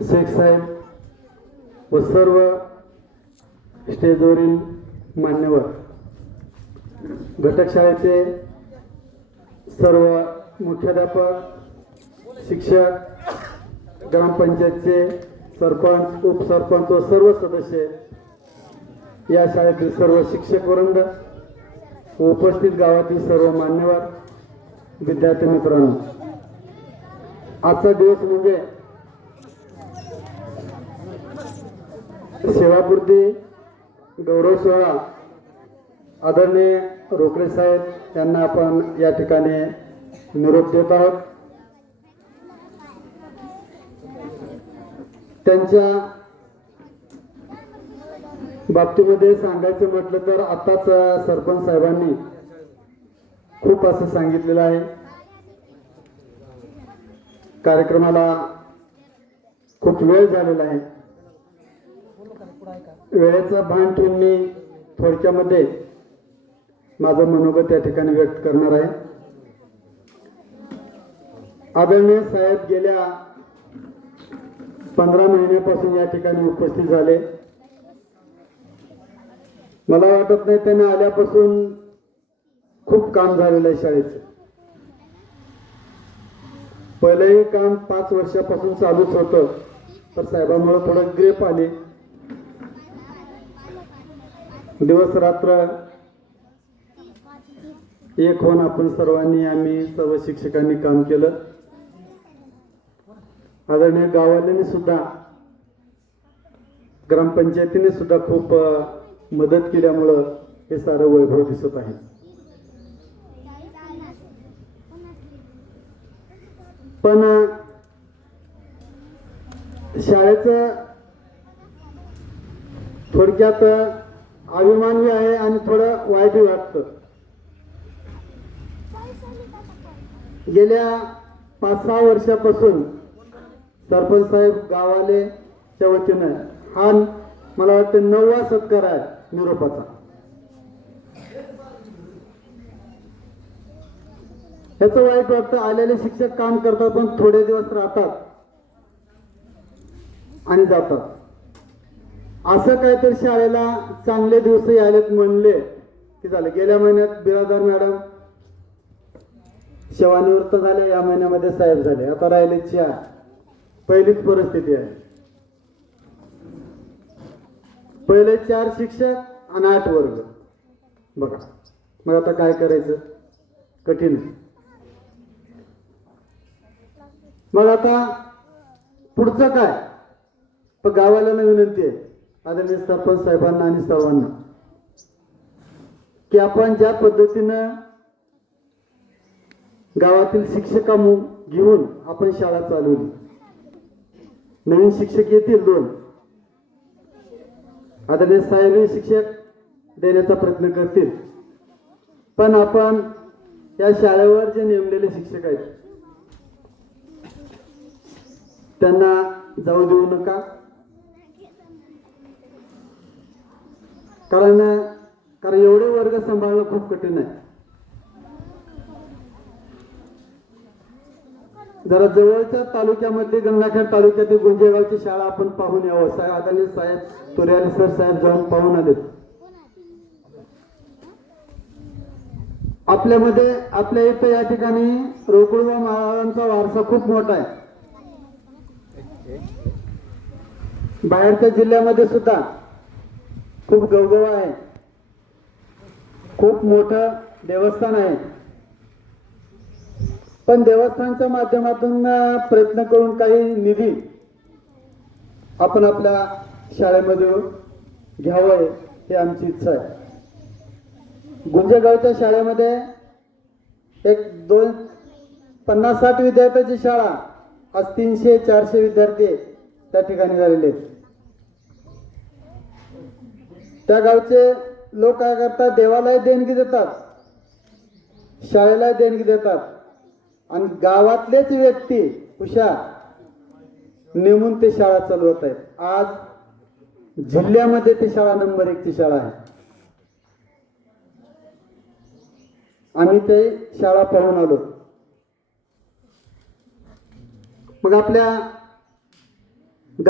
शेख साहेब व सर्व स्टेजवरील मान्यवर, घटक शाळेचे सर्व मुख्याध्यापक, शिक्षक, ग्रामपंचायतचे सरपंच, उपसरपंच व सर्व सदस्य, या शाळेतील सर्व शिक्षक वृंद, उपस्थित गावातील सर्व मान्यवर, विद्यार्थी मित्रांनो, आजचा दिवस म्हणजे सेवापूर्ती गौरव सोहळा. आदरणीय रोकडे साहेब यांना आपण या ठिकाणी निरोप देत आहोत. त्यांच्या बाबतीमध्ये सांगायचं म्हटलं तर आताच सरपंच साहेबांनी खूप असं सांगितलेलं आहे. कार्यक्रमाला खूप वेळ झालेला आहे. वेळेचा भान ठेवून मी थोडक्यामध्ये माझं मनोगत या ठिकाणी व्यक्त करणार आहे. आदरणीय साहेब गेल्या 15 महिन्यापासून या ठिकाणी उपस्थित झाले. मला वाटत नाही त्यांना आल्यापासून खूप काम झालेलं आहे शाळेचं. पहिलंही काम 5 वर्षापासून चालूच होतं, तर साहेबांमुळे थोडं ग्रेप आले. दिवस रात्र एक होऊन आपण सर्वांनी, आम्ही सर्व शिक्षकांनी काम केलं. आदरणीय गाववाल्यांनी सुद्धा, ग्रामपंचायतीने सुद्धा खूप मदत केल्यामुळं हे सारं वैभव दिसत आहे. पण शाळेचं थोडक्यात अभिमानी आहे आणि थोडं वाईटही वाटतं. गेल्या 5-6 वर्षापासून सरपंच साहेब गावालेच्या वतीनं हा मला वाटतं 9वा सत्कार आहे निरोपाचा. ह्याचं वाईट वाटतं. आलेले शिक्षक काम करतात पण थोडे दिवस राहतात आणि जातात. असं काहीतरी शाळेला चांगले दिवस आलेत म्हणले की झालं. गेल्या महिन्यात बिरादार मॅडम सेवानिवृत्त झाले, या महिन्यामध्ये साहेब झाले. आता राहिले 4. पहिलीच परिस्थिती आहे. पहिले 4 शिक्षक आणि 8 वर्ग. बघा मग आता काय करायचं, कठीण आहे. मग आता पुढचं काय, पण गावाला विनंती आहे आदरणीय सरपंच साहेबांना आणि सर्वांना की आपण ज्या पद्धतीनं गावातील शिक्षक घेऊन आपण शाळा चालवली, नवीन शिक्षक येतील 2, आदरणीय साहेब शिक्षक देण्याचा प्रयत्न करतील. पण आपण या शाळेवर जे नेमलेले शिक्षक आहेत त्यांना जाऊ देऊ नका. कारण एवढे वर्ग सांभाळणं खूप कठीण आहे. जरा जवळच्या तालुक्यामध्ये, गंगाखेड तालुक्यातील गुंजेगावची शाळा आपण पाहून यावं. साहेब आदरणीय साहेब तुर्याली सर साहेब जाऊन पाहून आलेत. आपल्यामध्ये, आपल्या इथं या ठिकाणी रोकडबा महाराजांचा वारसा खूप मोठा आहे. बाहेरच्या जिल्ह्यामध्ये सुद्धा खूप गवगवा आहे. खूप मोठं देवस्थान आहे. पण देवस्थानच्या माध्यमातून प्रयत्न करून काही निधी आपण आपल्या शाळेमध्ये घ्यावं हे आमची इच्छा आहे. गुंजेगावच्या शाळेमध्ये एक 50-60 विद्यार्थ्यांची शाळा, आज 300-400 विद्यार्थी त्या ठिकाणी झालेले आहेत. त्या गावचे लोक काय करतात, देवालाही देणगी देतात, शाळेला देणगी देतात आणि गावातलेच व्यक्ती हुशार नेमून ते शाळा चालवत आहेत. आज जिल्ह्यामध्ये ती शाळा नंबर 1 ची शाळा आहे. आम्ही ते शाळा पाहून आलो. मग आपल्या